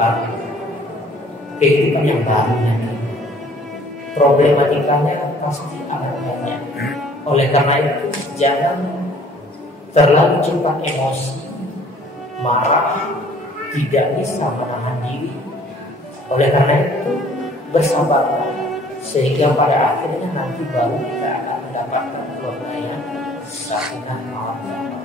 baru, kehidupan yang baru nanti. Problematikanya pasti akan banyak. Oleh karena itu, jangan terlalu cepat emosi, marah, tidak bisa menahan diri. Oleh karena itu, bersabarlah sehingga pada akhirnya nanti baru kita akan mendapatkan keluarga yang sakinah mawaddah.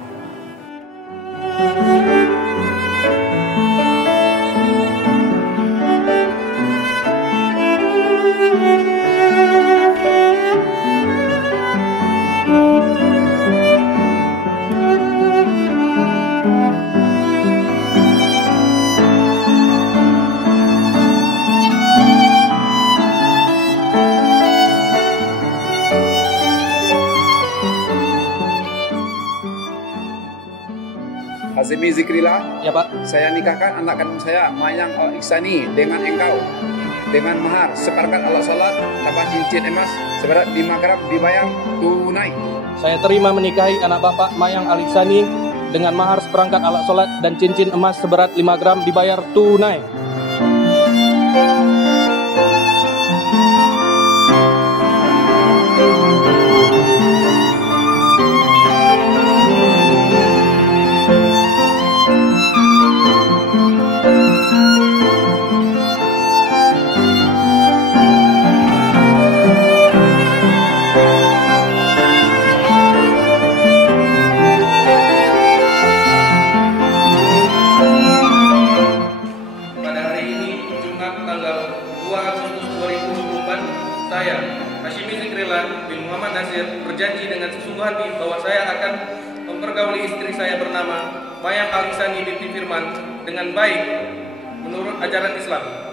Hazmi Zikrillah, Ya Pak. saya nikahkan anak kandung saya Mayang Al-Ihsani dengan engkau dengan mahar seperangkat alat salat tanpa cincin emas seberat 5 gram dibayar tunai. Saya terima menikahi anak Bapak Mayang Al-Ihsani dengan mahar seperangkat alat sholat dan cincin emas seberat 5 gram dibayar tunai. Saya, Hazmi Zikrillah bin Muhammad Nasir, berjanji dengan sesungguh hati bahwa saya akan mempergauli istri saya bernama Mayang Al-Ihsani binti Firman dengan baik menurut ajaran Islam.